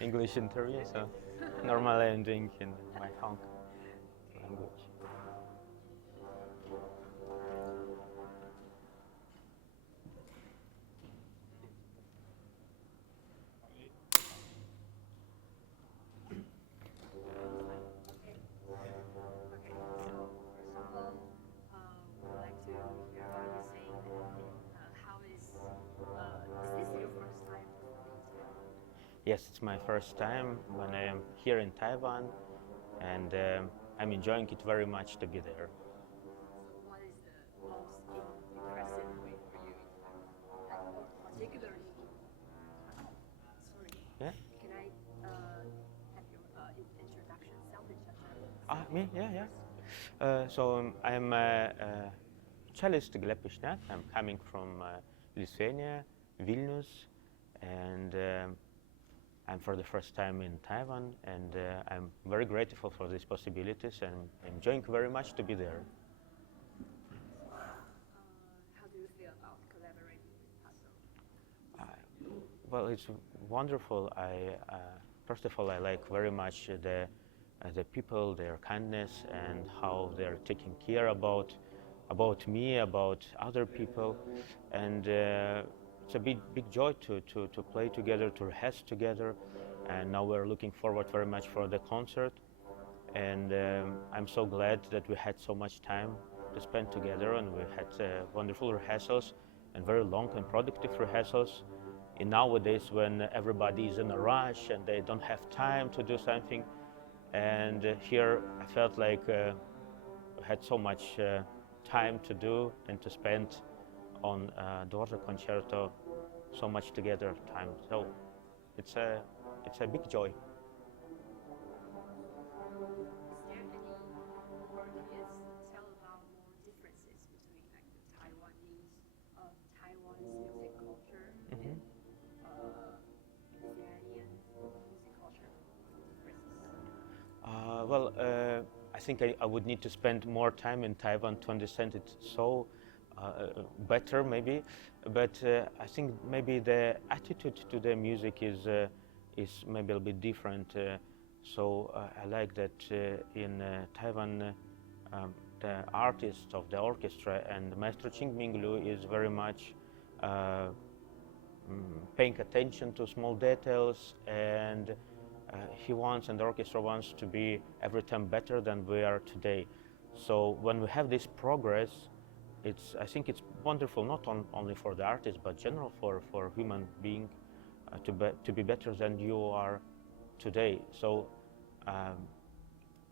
English interview, so normally I'm doing in my home language. Yes, it's my first time when I am here in Taiwan, and I'm enjoying it very much to be there. Yeah? Ah, me? Yeah, yeah. I'm cellist Glepišnjak. I'm coming from Lithuania, Vilnius, and I'm for the first time in Taiwan, and I'm very grateful for these possibilities, and I'm enjoying very much to be there. Uh, well, it's wonderful. First of all, I like very much the people, their kindness, and how they're taking care about me, about other people, and it's a big joy to play together, to rehearse together, and now we're looking forward very much for the concert, and I'm so glad that we had so much time to spend together, and we had wonderful rehearsals and very long and productive rehearsals. In nowadays, when everybody is in a rush and they don't have time to do something, and here I felt like we had so much time to do and to spend on the water concerto, so much together time. So it's a big joy. Mhm. I think I would need to spend more time in Taiwan to understand it so better, maybe. But I think maybe the attitude to the music is maybe a little bit different. I like that in Taiwan, the artist of the orchestra and Maestro Ching Ming Lu is very much paying attention to small details, and he wants and the orchestra wants to be every time better than we are today. So when we have this progress, I think it's wonderful not only for the artist but general for human being to be better than you are today. So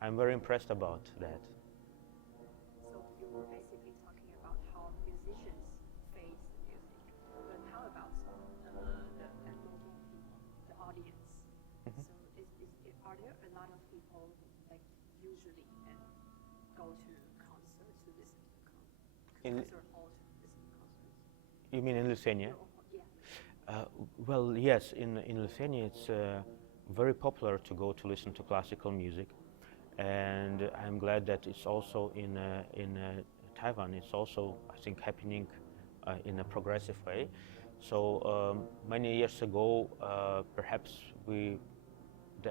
I'm very impressed about that. Mhm. In, you mean in Lithuania? Uh, well, yes, in Lithuania it's very popular to go to listen to classical music, and I'm glad that it's also in Taiwan. It's also, I think, happening in a progressive way. So many years ago, perhaps the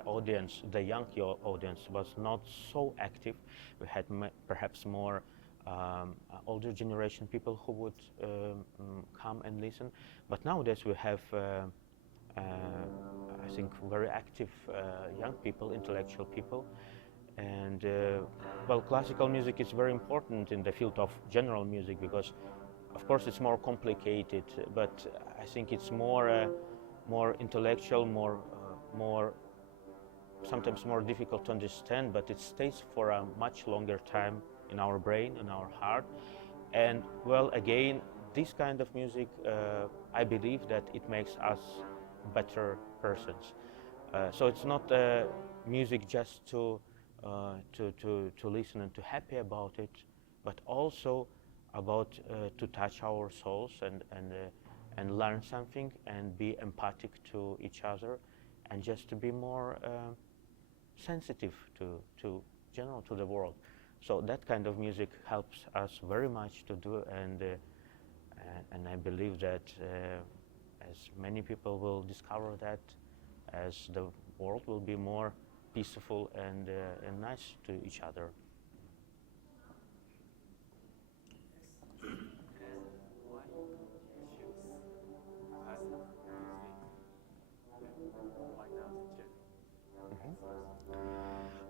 audience, the young audience, was not so active. We had perhaps more older generation people who would come and listen. But nowadays we have, I think, very active young people, intellectual people. And well, classical music is very important in the field of general music because, of course, it's more complicated. But I think it's more intellectual, more sometimes more difficult to understand. But it stays for a much longer time in our brain, in our heart. And well, again, this kind of music, I believe that it makes us better persons. So it's not music just to listen and to happy about it, but also about to touch our souls and learn something and be empathic to each other, and just to be more sensitive to general to the world. So that kind of music helps us very much to do, and I believe that as many people will discover that, as the world will be more peaceful and nice to each other.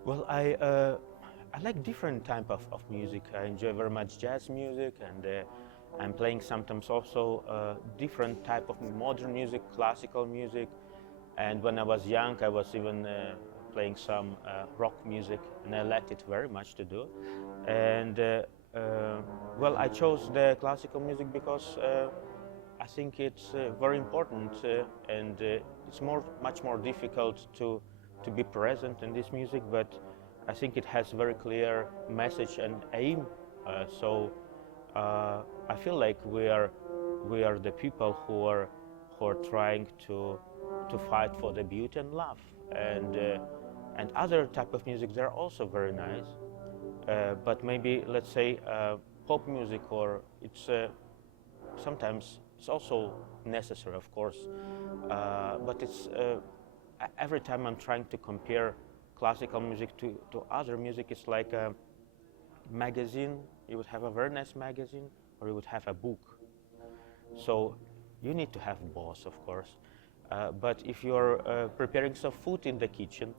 Well, I like different type of music. I enjoy very much jazz music, and I'm playing sometimes also different type of modern music, classical music. And when I was young, I was even playing some rock music, and I liked it very much to do. And well, I chose the classical music because I think it's very important, and it's much more difficult to be present in this music. But I think it has very clear message and aim. So I feel like we are the people who are trying to fight for the beauty and love, and other type of music. They're also very nice, but maybe let's say pop music, or it's sometimes it's also necessary, of course, but it's every time I'm trying to compare classical music to other music, it's like a magazine. You would have a very nice magazine, or you would have a book. So you need to have both, of course. But if you're preparing some food in the kitchen,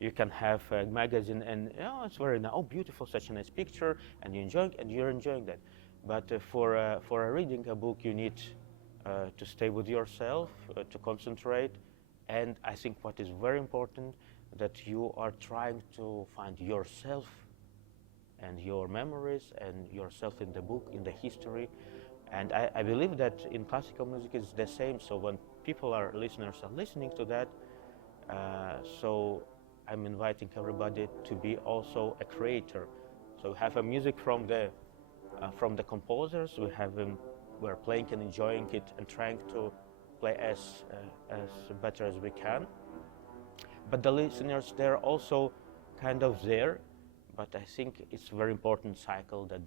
you can have a magazine, and oh, it's very nice, oh, beautiful, such a nice picture, and you're enjoying that. But for reading a book, you need to stay with yourself, to concentrate, and I think what is very important, that you are trying to find yourself and your memories and yourself in the book, in the history. And I believe that in classical music it's the same. So when listeners are listening to that, so I'm inviting everybody to be also a creator. So we have a music from the composers. We're playing and enjoying it and trying to play as better as we can. But the listeners, they're also kind of there. But I think it's a very important cycle that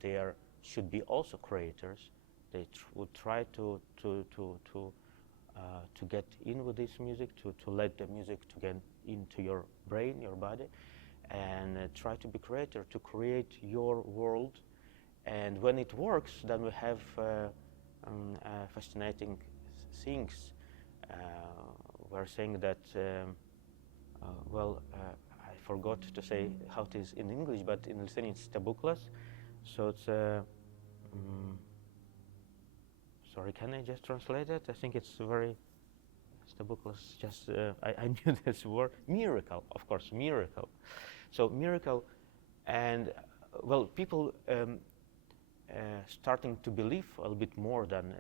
should be also creators. They would try to get in with this music, to let the music to get into your brain, your body, and try to be creator, to create your world. And when it works, then we have fascinating things. We're saying that, I forgot to say how it is in English, but in Lithuanian it's stebuklas. So it's sorry, can I just translate it? I think it's very stebuklas. Just I knew this word, miracle, of course, miracle. So miracle, and well, people starting to believe a little bit more than,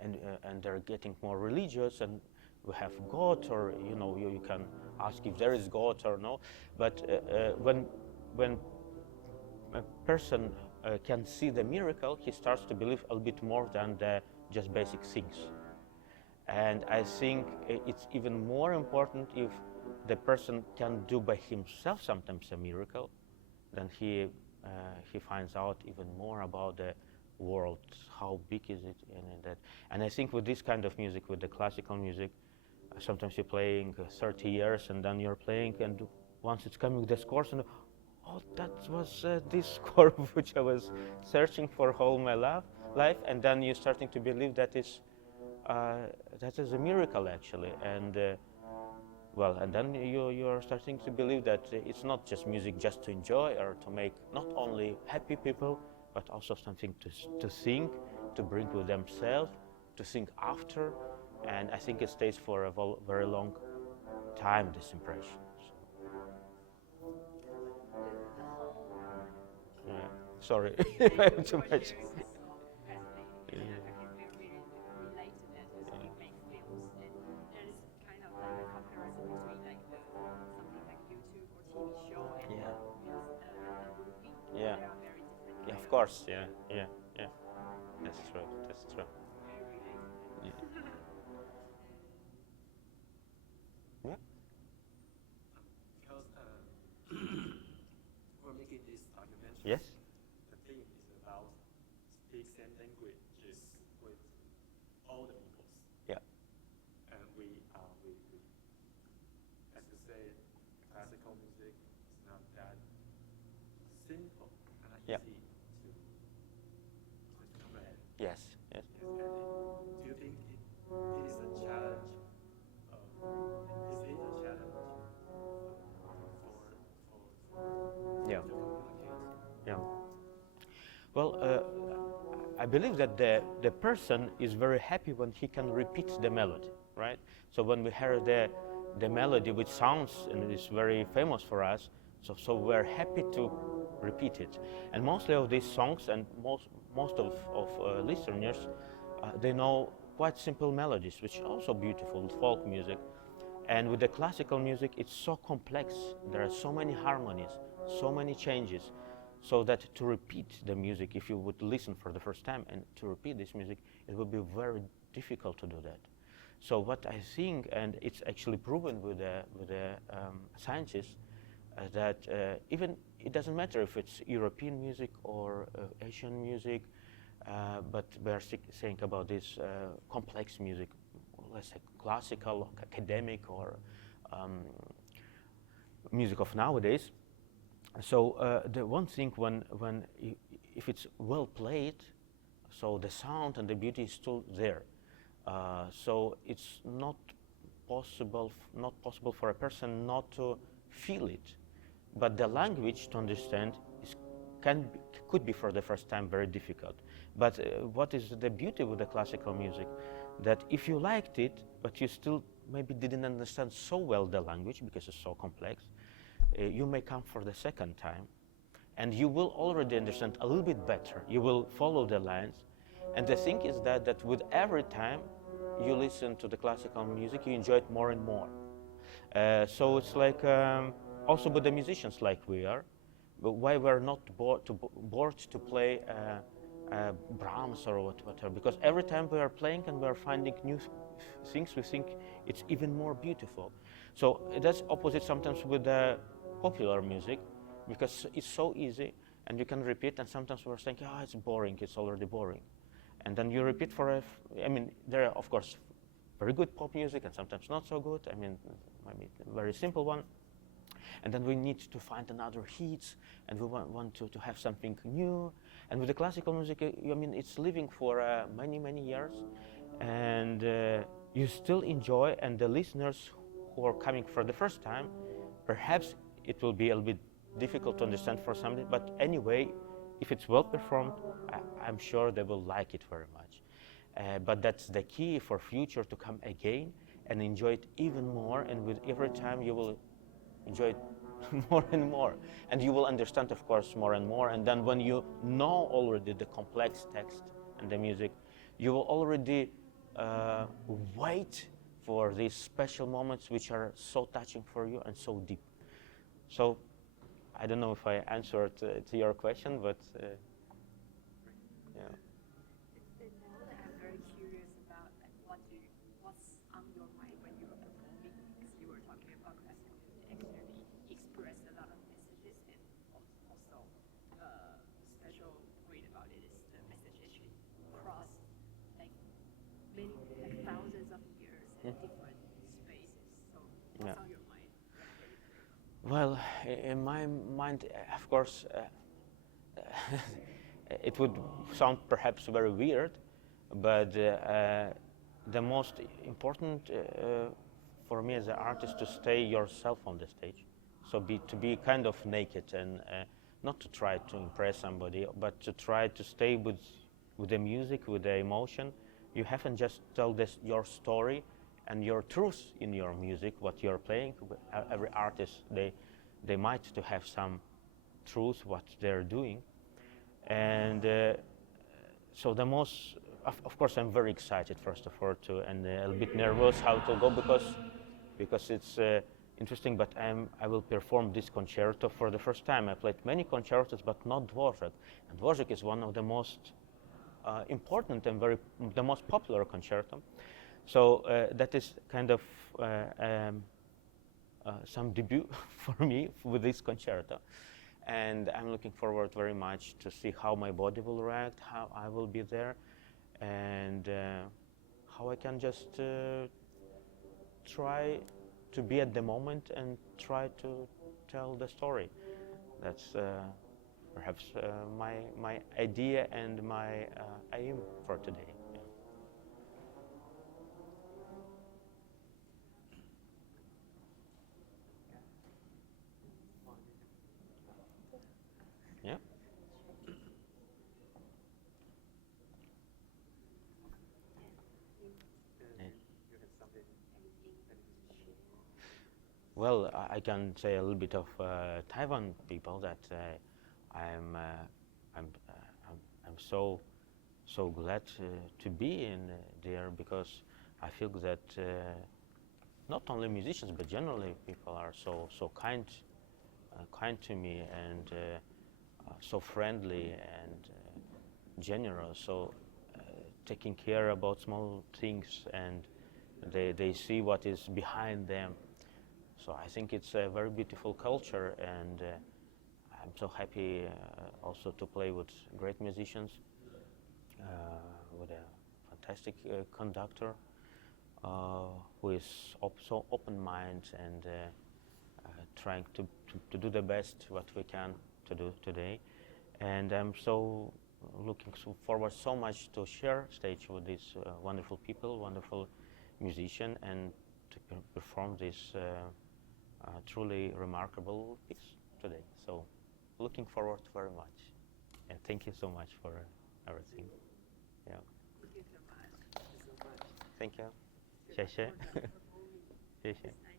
and they're getting more religious, and we have God, or you can ask if there is God or no. But when a person can see the miracle, he starts to believe a little bit more than the just basic things. And I think it's even more important if the person can do by himself sometimes a miracle, then he finds out even more about the world, how big is it, and that. And I think with this kind of music, with the classical music, sometimes you're playing 30 years, and then you're playing, and once it's coming the scores, and oh, that was this score which I was searching for all my life, and then you're starting to believe that is a miracle actually, and and then you're starting to believe that it's not just music just to enjoy or to make not only happy people, but also something to think, to bring with themselves, to think after, and I think it stays for a very long time, this impression. Yeah. Sorry, too much. Yeah. Yeah, of course. Yeah. That's true. That's true. Yeah. Yeah. Because for making this documentary, Yes. the theme is about speak same languages with all the peoples. Yeah. And we classical music is not that simple and Yeah. easy to comprehend. Yes. Yes. Yes, and do you think it is a challenge? Is it a challenge Yeah. to communicate? Yeah. Well, I believe that the person is very happy when he can repeat the melody, right? So when we hear the melody which sounds and is very famous for us, so we're happy to repeat it. And mostly of these songs and most of listeners, they know quite simple melodies, which are also beautiful, folk music. And with the classical music, it's so complex. There are so many harmonies, so many changes, so that to repeat the music, if you would listen for the first time and to repeat this music, it would be very difficult to do that. So what I think, and it's actually proven with the scientists, that even it doesn't matter if it's European music or Asian music, but we're saying about this complex music, let's say classical, academic, or music of nowadays. So the one thing if it's well played, so the sound and the beauty is still there. So it's not possible for a person not to feel it. But the language to understand could be for the first time very difficult. But what is the beauty with the classical music? That if you liked it, but you still maybe didn't understand so well the language because it's so complex, you may come for the second time, and you will already understand a little bit better. You will follow the lines. And the thing is that with every time you listen to the classical music, you enjoy it more and more. So it's like also with the musicians like we are, but why we're not bored to play Brahms or whatever, because every time we are playing and we are finding new things, we think it's even more beautiful. So that's opposite sometimes with the popular music, because it's so easy and you can repeat, and sometimes we're thinking, oh, it's boring, it's already boring. And then you repeat I mean, there are, of course, very good pop music and sometimes not so good. I mean, maybe a very simple one. And then we need to find another hit, and we want to have something new. And with the classical music, I mean, it's living for many, many years, and you still enjoy, and the listeners who are coming for the first time, perhaps it will be a little bit difficult to understand for somebody, but anyway, if it's well performed, I'm sure they will like it very much. But that's the key for future to come again and enjoy it even more, and with every time you will enjoy it more and more, and you will understand, of course, more and more. And then when you know already the complex text and the music, you will already wait for these special moments which are so touching for you and so deep. So I don't know if I answered to your question, but yeah. And now that I'm very curious about like what's on your mind when you were performing, because you were talking about classical music actually express a lot of messages, and also special great about it is the message actually cross like many like thousands of years and different spaces. So what's on your mind when you play? Well, in my mind, of course, it would sound perhaps very weird, but the most important for me as an artist to stay yourself on the stage. So to be kind of naked and not to try to impress somebody, but to try to stay with the music, with the emotion. You haven't just tell your story and your truth in your music, what you're playing. Every artist, they might to have some truth what they're doing. And so the most, of course, I'm very excited first of all and a little bit nervous how to go because it's interesting. But I will perform this concerto for the first time. I played many concertos, but not Dvorak. And Dvorak is one of the most important and the most popular concerto. So that is kind of some debut for me with this concerto. And I'm looking forward very much to see how my body will react, how I will be there, and how I can just try to be at the moment and try to tell the story. That's perhaps my idea and my aim for today. Yeah. And Yeah. you have something, anything to share? Well, I can say a little bit of Taiwan people that I'm, I'm, I'm so glad to be in there because I feel that not only musicians but generally people are so kind to me and so friendly and generous. So taking care about small things and they see what is behind them. So I think it's a very beautiful culture, and I'm so happy also to play with great musicians, uh, with a fantastic conductor who is so open minded and trying to do the best what we can to do today. And I'm so looking forward so much to share stage with these wonderful people, wonderful musician, and to perform this truly remarkable piece today. So looking forward very much. And thank you so much for everything. Yeah. Thank you so much. Thank you so much. Thank you. Good 谢谢。 luck for performing 谢谢。 this